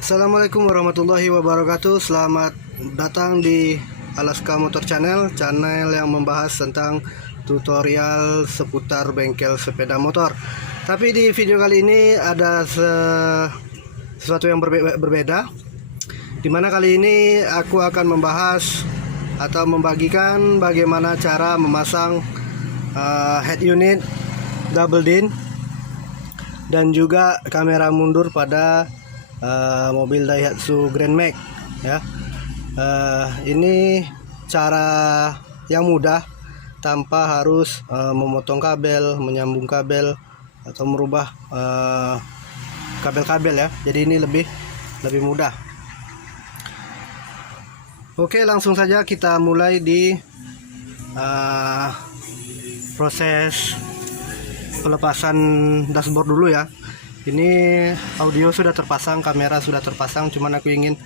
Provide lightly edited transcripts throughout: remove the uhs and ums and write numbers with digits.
Assalamualaikum warahmatullahi wabarakatuh. Selamat datang di Alaska Motor Channel, channel yang membahas tentang tutorial seputar bengkel sepeda motor. Tapi di video kali ini ada sesuatu yang berbeda. Dimana kali ini aku akan membahas atau membagikan bagaimana cara memasang head unit double din dan juga kamera mundur pada mobil Daihatsu Grand Max ya. Ini cara yang mudah tanpa harus memotong kabel, menyambung kabel atau merubah kabel-kabel ya. Jadi ini lebih mudah. Oke, langsung saja kita mulai di proses pelepasan dashboard dulu ya. Ini audio sudah terpasang, kamera sudah terpasang, cuman aku ingin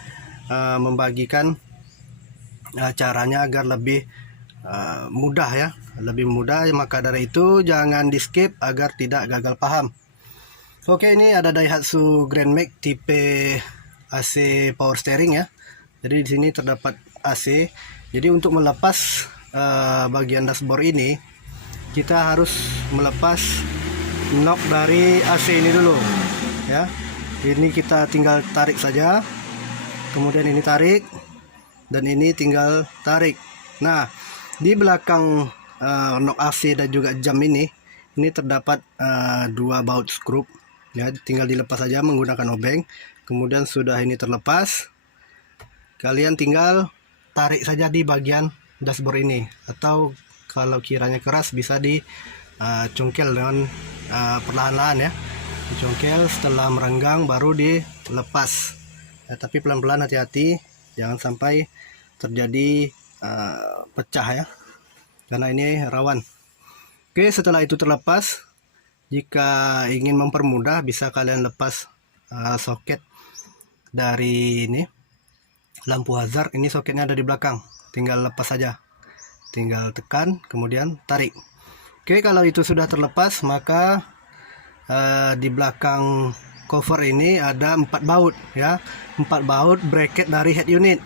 membagikan caranya agar lebih mudah ya, lebih mudah. Maka dari itu jangan di skip agar tidak gagal paham. Oke, ini ada Daihatsu Grand Max tipe AC power steering ya. Jadi di sini terdapat AC. Jadi untuk melepas bagian dashboard ini, kita harus melepas knob dari AC ini dulu ya. Ini kita tinggal tarik saja, kemudian ini tarik, dan ini tinggal tarik. Nah, di belakang knob AC dan juga jam ini terdapat dua baut skrup ya. Tinggal dilepas saja menggunakan obeng. Kemudian sudah ini terlepas, kalian tinggal tarik saja di bagian dashboard ini, atau kalau kiranya keras bisa di congkel dengan perlahan-lahan ya. Dicongkel, setelah merenggang baru dilepas ya, tapi pelan-pelan, hati-hati jangan sampai terjadi pecah ya, karena ini rawan. Oke, setelah itu terlepas, jika ingin mempermudah bisa kalian lepas soket dari ini lampu hazard. Ini soketnya ada di belakang, tinggal lepas saja, tinggal tekan kemudian tarik. Oke, kalau itu sudah terlepas, maka di belakang cover ini ada 4 baut ya, 4 baut bracket dari head unit.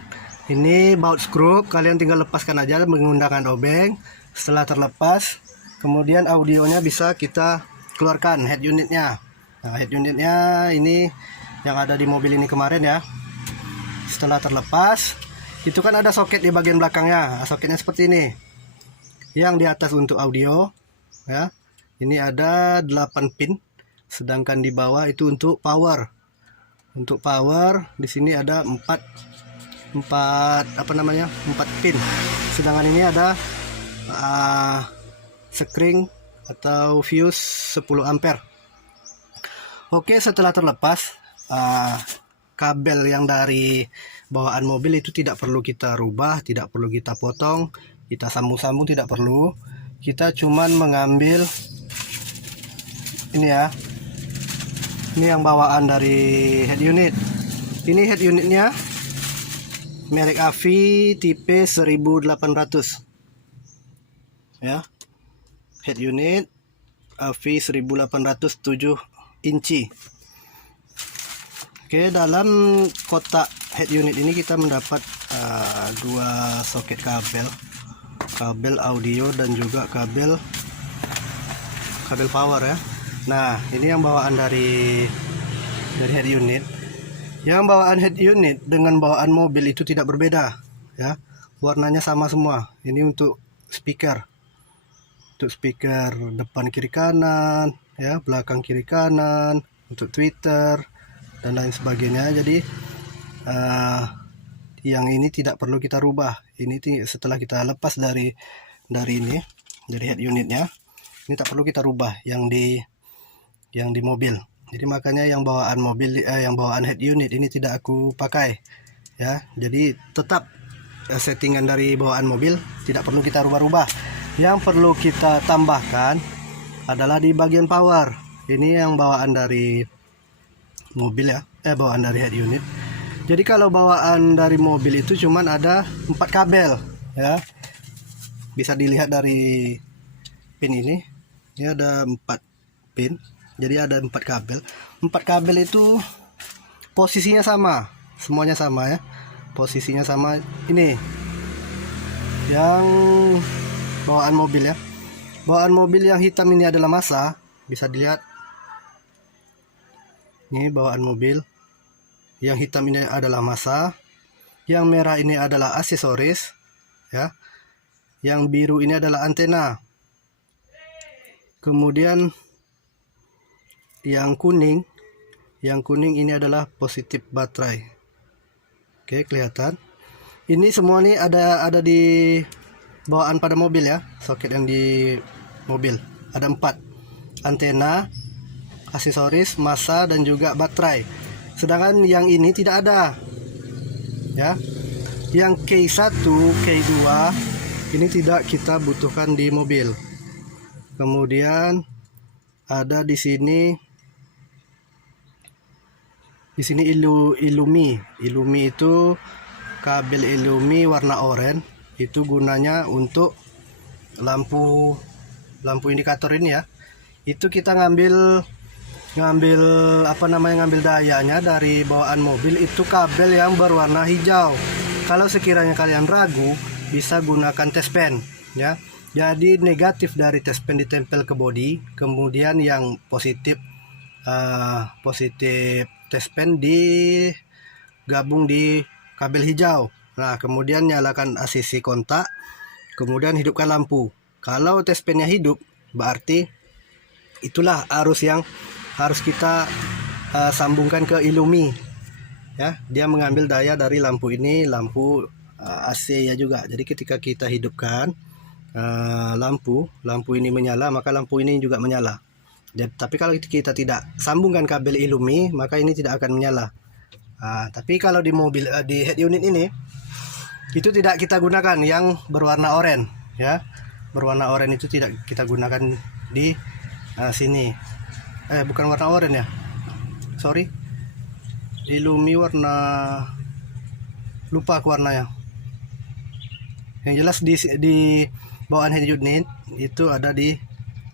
Ini baut skrup, kalian tinggal lepaskan aja menggunakan obeng. Setelah terlepas, kemudian audionya bisa kita keluarkan, head unitnya. Nah, head unitnya ini yang ada di mobil ini kemarin ya. Setelah terlepas, itu kan ada soket di bagian belakangnya. Soketnya seperti ini. Yang di atas untuk audio ya, ini ada 8 pin, sedangkan di bawah itu untuk power. Untuk power di sini ada 4 pin. Sedangkan ini ada sekring atau fuse 10 ampere. Oke, setelah terlepas, kabel yang dari bawaan mobil itu tidak perlu kita rubah, tidak perlu kita potong, kita sambung-sambung, tidak perlu. Kita cuman mengambil ini ya, ini yang bawaan dari head unit. Ini head unitnya merek AVI tipe 1800 ya. Head unit AVI 1800 7 inci. Oke, dalam kotak head unit ini kita mendapat dua soket kabel audio dan juga kabel power ya. Nah, ini yang bawaan dari head unit. Yang bawaan head unit dengan bawaan mobil itu tidak berbeda ya. Warnanya sama semua. Ini untuk speaker. Untuk speaker depan kiri kanan ya, belakang kiri kanan, untuk tweeter dan lain sebagainya. Jadi yang ini tidak perlu kita rubah. Ini setelah kita lepas dari head unitnya, ini tak perlu kita rubah yang di mobil. Jadi makanya yang bawaan mobil, yang bawaan head unit ini tidak aku pakai ya. Jadi tetap settingan dari bawaan mobil tidak perlu kita rubah-rubah. Yang perlu kita tambahkan adalah di bagian power. Ini yang bawaan dari mobil ya, bawaan dari head unit. Jadi kalau bawaan dari mobil itu cuman ada 4 kabel ya. Bisa dilihat dari pin ini. Ini ada 4 pin. Jadi ada 4 kabel. 4 kabel itu posisinya sama, semuanya sama ya, posisinya sama. Ini yang bawaan mobil ya, bawaan mobil yang hitam ini adalah massa, bisa dilihat ini bawaan mobil yang hitam ini adalah massa, yang merah ini adalah aksesoris ya, yang biru ini adalah antena, kemudian yang kuning ini adalah positif baterai. Oke, kelihatan ini semua nih ada di bawaan pada mobil ya, soket yang di mobil ada 4, antena, aksesoris, massa, dan juga baterai. Sedangkan yang ini tidak ada ya, yang K1, K2 ini tidak kita butuhkan di mobil. Kemudian ada di sini Illumi itu kabel Illumi warna oranye, itu gunanya untuk lampu indikator ini ya. Itu kita ngambil ngambil dayanya dari bawaan mobil, itu kabel yang berwarna hijau. Kalau sekiranya kalian ragu, bisa gunakan tespen ya. Jadi negatif dari tespen ditempel ke bodi, kemudian yang positif tespen digabung di kabel hijau. Nah, kemudian nyalakan ACC kontak, kemudian hidupkan lampu. Kalau tespennya hidup, berarti itulah arus yang harus kita sambungkan ke Illumi ya. Dia mengambil daya dari lampu ini, lampu AC ya juga. Jadi ketika kita hidupkan lampu ini menyala, maka lampu ini juga menyala. Tapi kalau kita tidak sambungkan kabel Illumi, maka ini tidak akan menyala. Tapi kalau di mobil di head unit ini itu tidak kita gunakan yang berwarna oranye ya. Berwarna oranye itu tidak kita gunakan di sini. Bukan warna oranye ya, sorry, Illumi warna, lupa aku warnanya. Yang jelas di bawaan head unit itu ada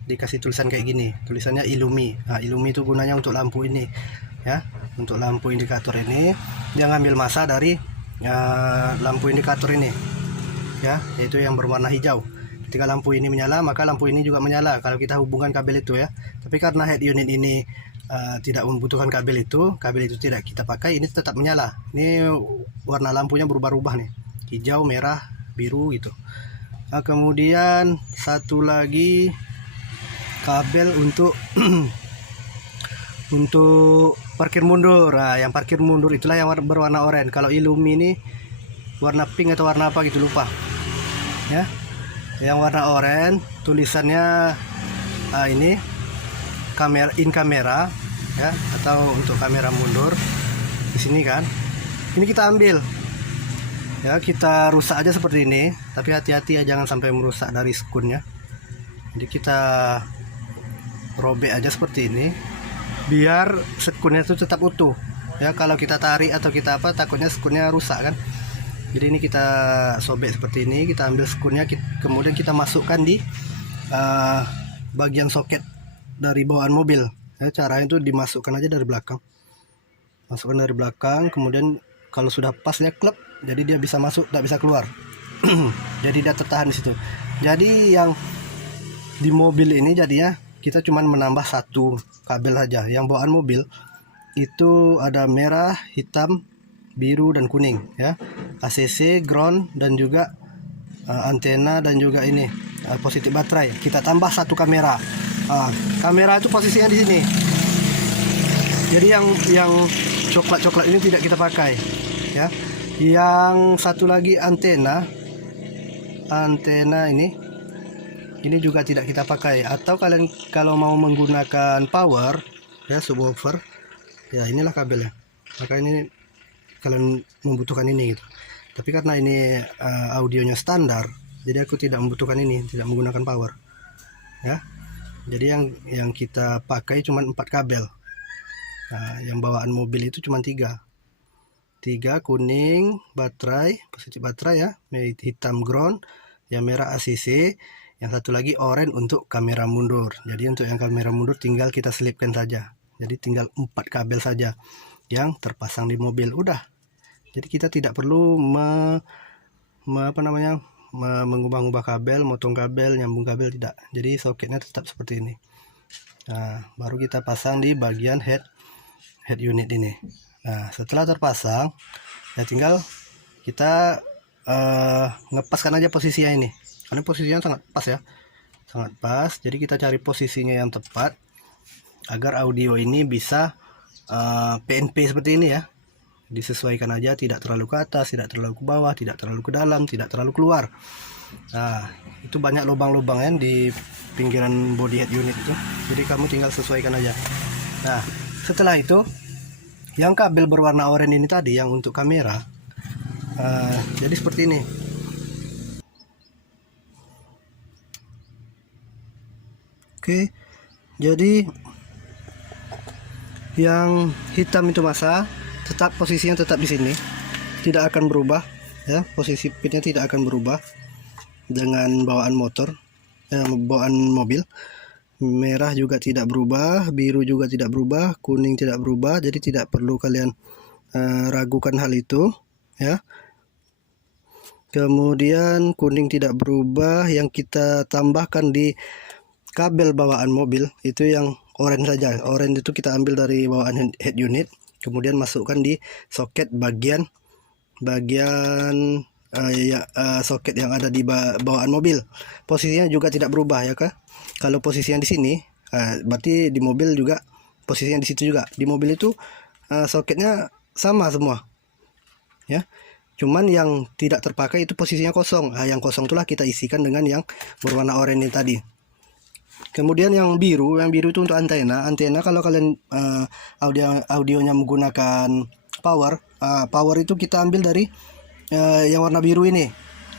dikasih tulisan kayak gini, tulisannya Illumi. Nah, Illumi itu gunanya untuk lampu ini ya, untuk lampu indikator ini. Dia ngambil massa dari lampu indikator ini ya, yaitu yang berwarna hijau. Ketika lampu ini menyala, maka lampu ini juga menyala kalau kita hubungkan kabel itu ya. Tapi karena head unit ini tidak membutuhkan kabel itu tidak kita pakai, ini tetap menyala. Ini warna lampunya berubah-ubah nih, hijau, merah, biru gitu. Nah, kemudian satu lagi kabel untuk untuk parkir mundur. Nah, yang parkir mundur itulah yang berwarna oranye. Kalau Illumi ini warna pink atau warna apa gitu, lupa ya. Yang warna oranye tulisannya ini kamera ya, atau untuk kamera mundur di sini kan. Ini kita ambil ya, kita rusak aja seperti ini, tapi hati-hati ya, jangan sampai merusak dari skunnya. Jadi kita robek aja seperti ini biar skunnya itu tetap utuh ya. Kalau kita tarik atau kita apa, takutnya skunnya rusak kan. Jadi ini kita sobek seperti ini, kita ambil skunnya, kemudian kita masukkan di bagian soket dari bawaan mobil ya. Caranya itu dimasukkan aja dari belakang, masukkan dari belakang, kemudian kalau sudah pasnya klep, jadi dia bisa masuk, tidak bisa keluar. Jadi dia tertahan di situ. Jadi yang di mobil ini jadinya kita cuma menambah satu kabel saja. Yang bawaan mobil itu ada merah, hitam, biru, dan kuning ya. ACC, ground, dan juga antena, dan juga ini positif baterai. Kita tambah satu kamera. Kamera itu posisinya di sini. Jadi yang coklat ini tidak kita pakai ya. Yang satu lagi antena ini juga tidak kita pakai. Atau kalian kalau mau menggunakan power ya, subwoofer ya, inilah kabelnya. Maka ini kalian membutuhkan ini gitu. Tapi karena ini audionya standar, jadi aku tidak membutuhkan ini, tidak menggunakan power ya. Jadi yang kita pakai cuma 4 kabel. Nah, yang bawaan mobil itu cuma 3, kuning baterai, positif baterai ya, hitam ground, yang merah ACC, yang satu lagi oranye untuk kamera mundur. Jadi untuk yang kamera mundur tinggal kita selipkan saja. Jadi tinggal 4 kabel saja. yang terpasang di mobil. Udah. Jadi kita tidak perlu mengubah-ubah kabel, motong kabel, nyambung kabel, tidak. Jadi soketnya tetap seperti ini. Nah, baru kita pasang di bagian head unit ini. Nah, setelah terpasang, ya tinggal kita ngepaskan aja posisinya ini. Karena posisinya sangat pas ya, sangat pas. Jadi kita cari posisinya yang tepat agar audio ini bisa PNP seperti ini ya. Disesuaikan aja, tidak terlalu ke atas, tidak terlalu ke bawah, tidak terlalu ke dalam, tidak terlalu keluar. Nah, itu banyak lubang-lubang ya di pinggiran body head unit itu. Jadi kamu tinggal sesuaikan aja. Nah, setelah itu yang kabel berwarna oranye ini tadi yang untuk kamera, jadi seperti ini. Oke, jadi yang hitam itu masa tetap posisinya tetap di sini, tidak akan berubah ya, posisi pitnya tidak akan berubah dengan bawaan motor, bawaan mobil. Merah juga tidak berubah, biru juga tidak berubah, kuning tidak berubah. Jadi tidak perlu kalian ragukan hal itu ya. Kemudian kuning tidak berubah, yang kita tambahkan di kabel bawaan mobil itu yang orange saja. Orange itu kita ambil dari bawaan head unit, kemudian masukkan di soket bagian soket yang ada di bawaan mobil. Posisinya juga tidak berubah ya kak. Kalau posisinya di sini, berarti di mobil juga posisinya di situ juga. Di mobil itu soketnya sama semua ya. Cuman yang tidak terpakai itu posisinya kosong. Yang kosong itulah kita isikan dengan yang berwarna oranye tadi. Kemudian yang biru itu untuk antena. Antena kalau kalian audionya menggunakan power itu kita ambil dari yang warna biru ini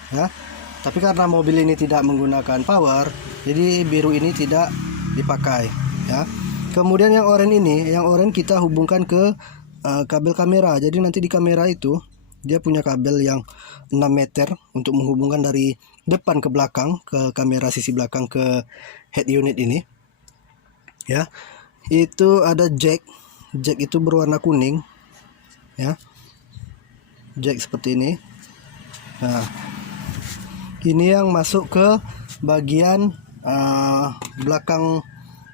ya. Tapi karena mobil ini tidak menggunakan power, jadi biru ini tidak dipakai ya. Kemudian yang oranye ini, yang oranye kita hubungkan ke kabel kamera. Jadi nanti di kamera itu dia punya kabel yang 6 meter untuk menghubungkan dari depan ke belakang, ke kamera sisi belakang ke head unit ini ya. Itu ada jack itu berwarna kuning ya, jack seperti ini. Nah, ini yang masuk ke bagian belakang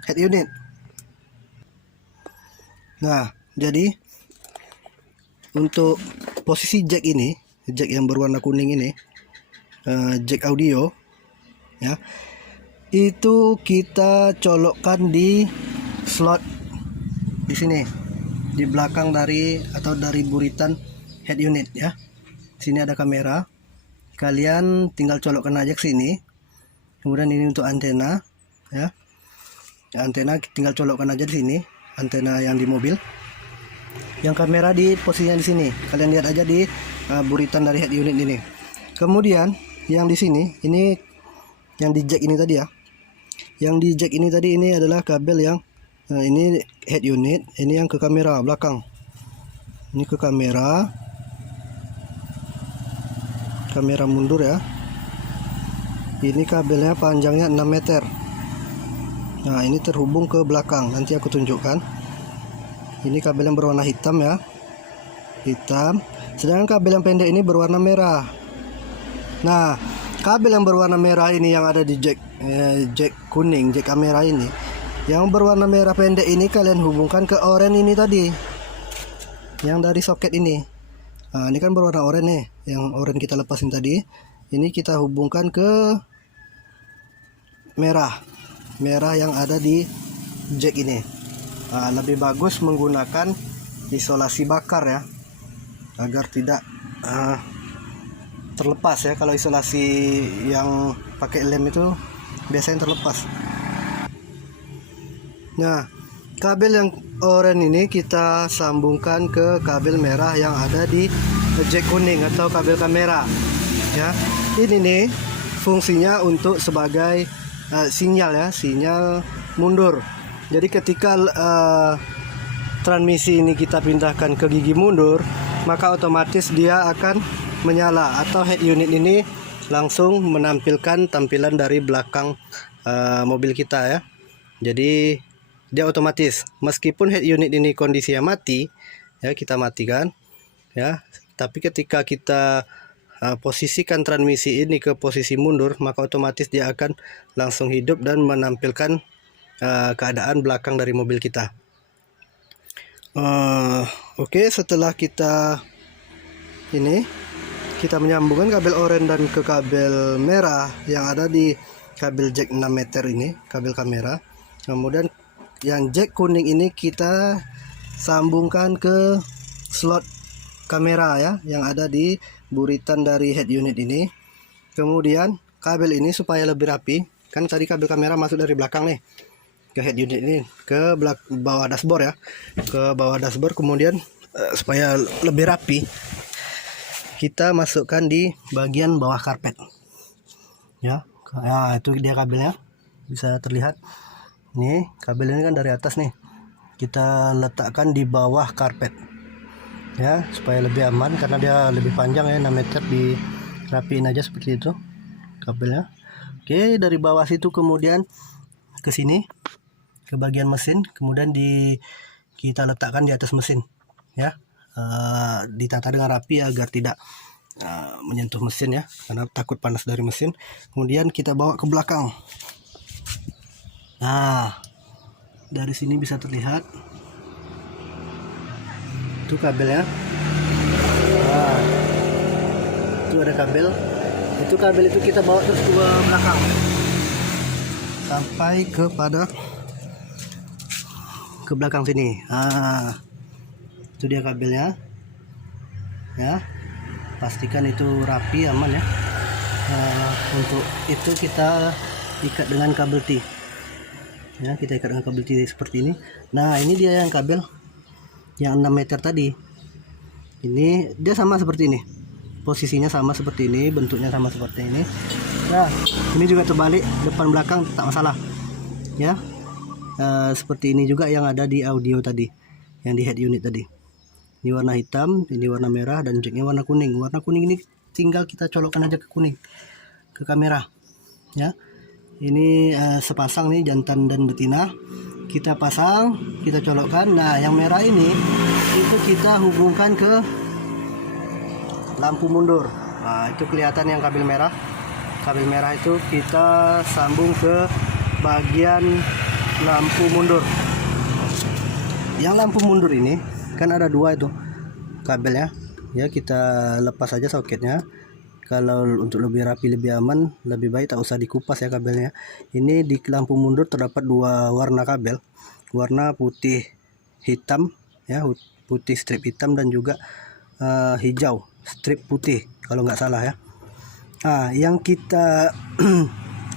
head unit. Nah, jadi untuk posisi jack ini, jack yang berwarna kuning ini, jack audio ya, itu kita colokkan di slot di sini, di belakang dari buritan head unit ya. Sini ada kamera, kalian tinggal colokkan aja ke sini. Kemudian ini untuk antena ya, antena tinggal colokkan aja di sini, antena yang di mobil. Yang kamera di posisinya di sini, kalian lihat aja di buritan dari head unit ini. Kemudian yang di sini, ini yang di jack ini tadi ya, yang di jack ini tadi, ini adalah kabel yang ini head unit, ini yang ke kamera belakang, ini ke kamera mundur ya. Ini kabelnya panjangnya 6 meter. Nah, ini terhubung ke belakang, nanti aku tunjukkan. Ini kabel yang berwarna hitam ya, hitam. Sedangkan kabel yang pendek ini berwarna merah. Nah, kabel yang berwarna merah ini yang ada di jack kuning, jack kamera ini, yang berwarna merah pendek ini kalian hubungkan ke oranye ini tadi, yang dari soket ini. Nah, ini kan berwarna oranye nih, yang oranye kita lepasin tadi. Ini kita hubungkan ke merah yang ada di jack ini. Nah, lebih bagus menggunakan isolasi bakar ya, agar tidak terlepas ya. Kalau isolasi yang pakai lem itu biasanya terlepas. Nah, kabel yang oranye ini kita sambungkan ke kabel merah yang ada di jack kuning atau kabel kamera ya. Ini nih fungsinya untuk sebagai sinyal ya, sinyal mundur. Jadi ketika transmisi ini kita pindahkan ke gigi mundur, maka otomatis dia akan menyala, atau head unit ini langsung menampilkan tampilan dari belakang mobil kita ya. Jadi dia otomatis, meskipun head unit ini kondisinya mati ya, kita matikan ya. Tapi ketika kita posisikan transmisi ini ke posisi mundur, maka otomatis dia akan langsung hidup dan menampilkan keadaan belakang dari mobil kita. Oke, setelah kita menyambungkan kabel oranye dan ke kabel merah yang ada di kabel jack 6 meter ini, kabel kamera. Kemudian yang jack kuning ini kita sambungkan ke slot kamera ya, yang ada di buritan dari head unit ini. Kemudian kabel ini supaya lebih rapi, kan tadi kabel kamera masuk dari belakang nih ke head unit ini, ke bawah dashboard ya, ke bawah dashboard. Kemudian supaya lebih rapi, kita masukkan di bagian bawah karpet ya. Nah, itu dia kabelnya, bisa terlihat nih. Kabel ini kan dari atas nih, kita letakkan di bawah karpet ya, supaya lebih aman karena dia lebih panjang ya, 6 meter. Dirapiin aja seperti itu kabelnya. Oke, dari bawah situ kemudian ke sini ke bagian mesin, kemudian kita letakkan di atas mesin ya. Ditata dengan rapi agar tidak menyentuh mesin ya, karena takut panas dari mesin. Kemudian kita bawa ke belakang. Nah, dari sini bisa terlihat itu kabelnya. Nah, itu ada kabel. Itu kabel itu kita bawa terus ke belakang sampai ke belakang sini. Nah, itu dia kabelnya ya. Pastikan itu rapi, aman ya. Untuk itu kita ikat dengan kabel T ya, kita ikat dengan kabel T seperti ini. Nah, ini dia yang kabel yang 6 meter tadi. Ini dia sama seperti ini, posisinya sama seperti ini, bentuknya sama seperti ini. Nah, ini juga terbalik, depan belakang tak masalah ya. Seperti ini juga yang ada di audio tadi, yang di head unit tadi. Ini warna hitam, ini warna merah, dan jacknya warna kuning. Warna kuning ini tinggal kita colokkan aja ke kuning, ke kamera ya. Ini sepasang nih, jantan dan betina. Kita pasang, kita colokkan. Nah, yang merah ini itu kita hubungkan ke lampu mundur. Nah, itu kelihatan yang kabel merah. Kabel merah itu kita sambung ke bagian lampu mundur. Yang lampu mundur ini kan ada dua itu kabelnya ya, kita lepas aja soketnya. Kalau untuk lebih rapi, lebih aman, lebih baik tak usah dikupas ya kabelnya. Ini di lampu mundur terdapat dua warna kabel, warna putih hitam ya, putih strip hitam, dan juga hijau strip putih kalau nggak salah ya. Nah, yang kita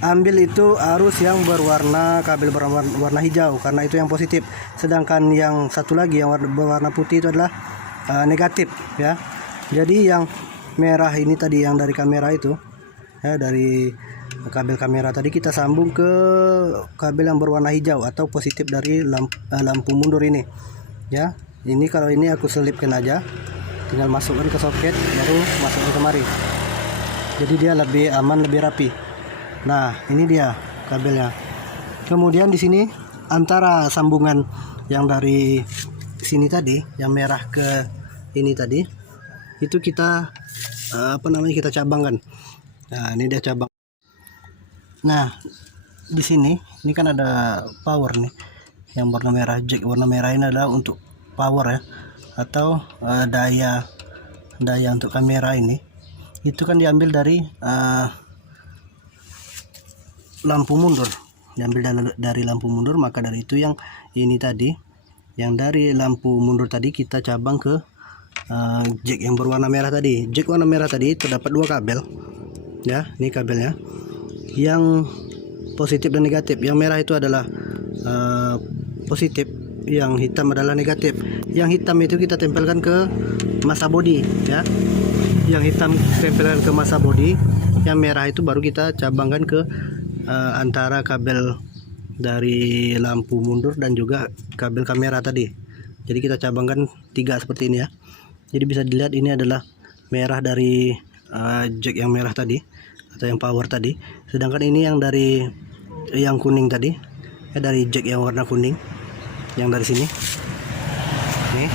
ambil itu arus yang berwarna kabel berwarna hijau karena itu yang positif, sedangkan yang satu lagi yang berwarna putih itu adalah negatif ya. Jadi yang merah ini tadi yang dari kamera itu ya, dari kabel kamera tadi kita sambung ke kabel yang berwarna hijau atau positif dari lampu mundur ini ya. Ini kalau ini aku selipkan aja, tinggal masukkan ke soket baru masukkan kemari, jadi dia lebih aman, lebih rapi. Nah, ini dia kabelnya. Kemudian di sini antara sambungan yang dari sini tadi, yang merah ke ini tadi, itu kita kita cabangkan. Nah, ini dia cabang. Nah, di sini ini kan ada power nih, yang warna merah, jack warna merah ini adalah untuk power ya, atau daya untuk kamera ini. Itu kan diambil dari lampu mundur, diambil dari lampu mundur. Maka dari itu yang ini tadi, yang dari lampu mundur tadi kita cabang ke jack yang berwarna merah tadi. Jack warna merah tadi terdapat dua kabel ya, ini kabelnya yang positif dan negatif. Yang merah itu adalah positif, yang hitam adalah negatif. Yang hitam itu kita tempelkan ke masa bodi ya, yang hitam tempelkan ke masa bodi, yang merah itu baru kita cabangkan ke antara kabel dari lampu mundur dan juga kabel kamera tadi. Jadi kita cabangkan 3 seperti ini ya. Jadi bisa dilihat ini adalah merah dari jack yang merah tadi atau yang power tadi, sedangkan ini yang dari yang kuning tadi ya, dari jack yang warna kuning yang dari sini nih.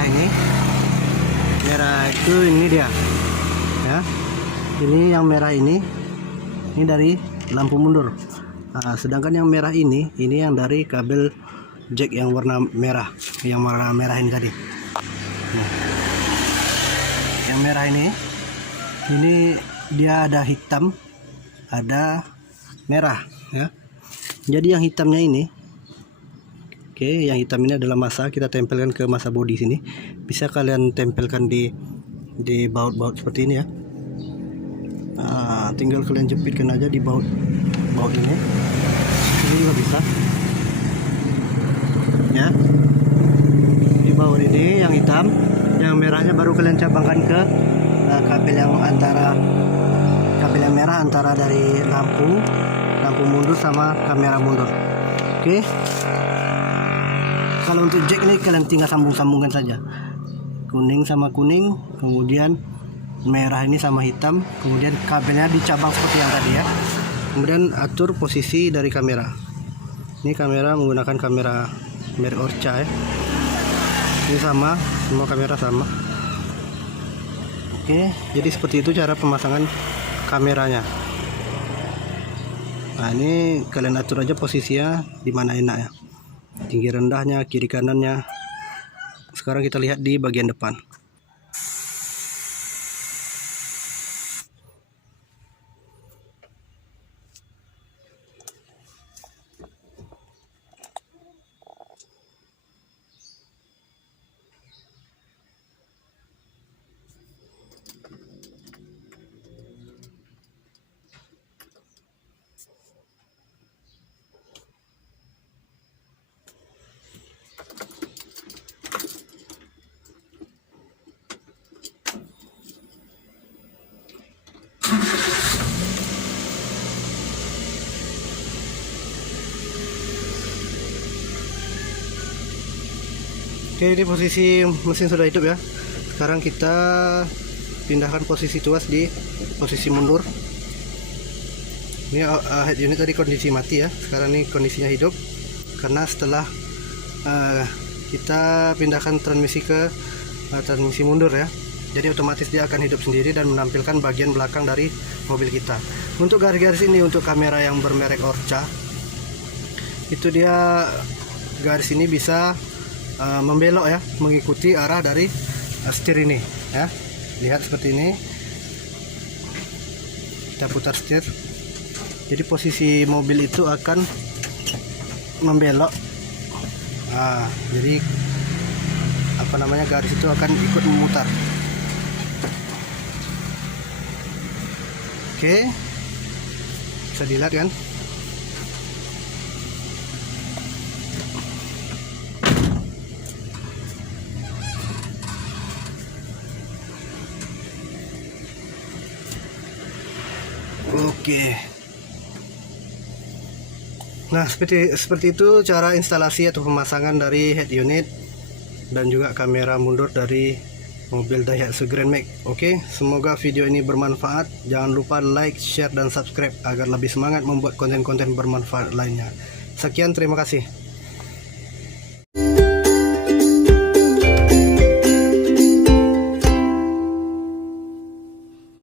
merah ini. Merah itu ini dia ya, ini yang merah ini dari lampu mundur. Nah, sedangkan yang merah ini yang dari kabel jack yang warna merah, yang warna merah ini tadi. Nah, yang merah ini dia ada hitam, ada merah ya. Jadi yang hitamnya ini, oke, yang hitam ini adalah masa, kita tempelkan ke masa bodi sini. Bisa kalian tempelkan di baut-baut seperti ini ya. Nah, tinggal kalian jepitkan aja di baut ini. Ini juga bisa ya. Di baut ini yang hitam, yang merahnya baru kalian cabangkan ke kabel yang merah antara dari lampu mundur sama kamera mundur. Oke. Kalau untuk jack ini kalian tinggal sambungkan saja. Kuning sama kuning, kemudian merah ini sama hitam, kemudian kabelnya dicabang seperti yang tadi ya. Kemudian atur posisi dari kamera. Ini kamera menggunakan kamera merek Orca ya. Ini sama, semua kamera sama. Oke, jadi seperti itu cara pemasangan kameranya. Nah, ini kalian atur aja posisinya di mana enak ya. Tinggi rendahnya, kiri kanannya. Sekarang kita lihat di bagian depan. Oke, ini posisi mesin sudah hidup ya. Sekarang kita pindahkan posisi tuas di posisi mundur. Ini head unit tadi kondisi mati ya. Sekarang ini kondisinya hidup karena setelah kita pindahkan transmisi ke transmisi mundur ya. Jadi otomatis dia akan hidup sendiri dan menampilkan bagian belakang dari mobil kita. Untuk garis-garis ini untuk kamera yang bermerek Orca, itu dia garis ini bisa membelok ya, mengikuti arah dari setir ini ya. Lihat seperti ini, kita putar setir, jadi posisi mobil itu akan membelok. Nah, jadi garis itu akan ikut memutar. Oke, bisa dilihat kan. Oke. Nah, seperti itu cara instalasi atau pemasangan dari head unit dan juga kamera mundur dari mobil Daihatsu Grand Max. Oke, semoga video ini bermanfaat. Jangan lupa like, share dan subscribe agar lebih semangat membuat konten-konten bermanfaat lainnya. Sekian, terima kasih.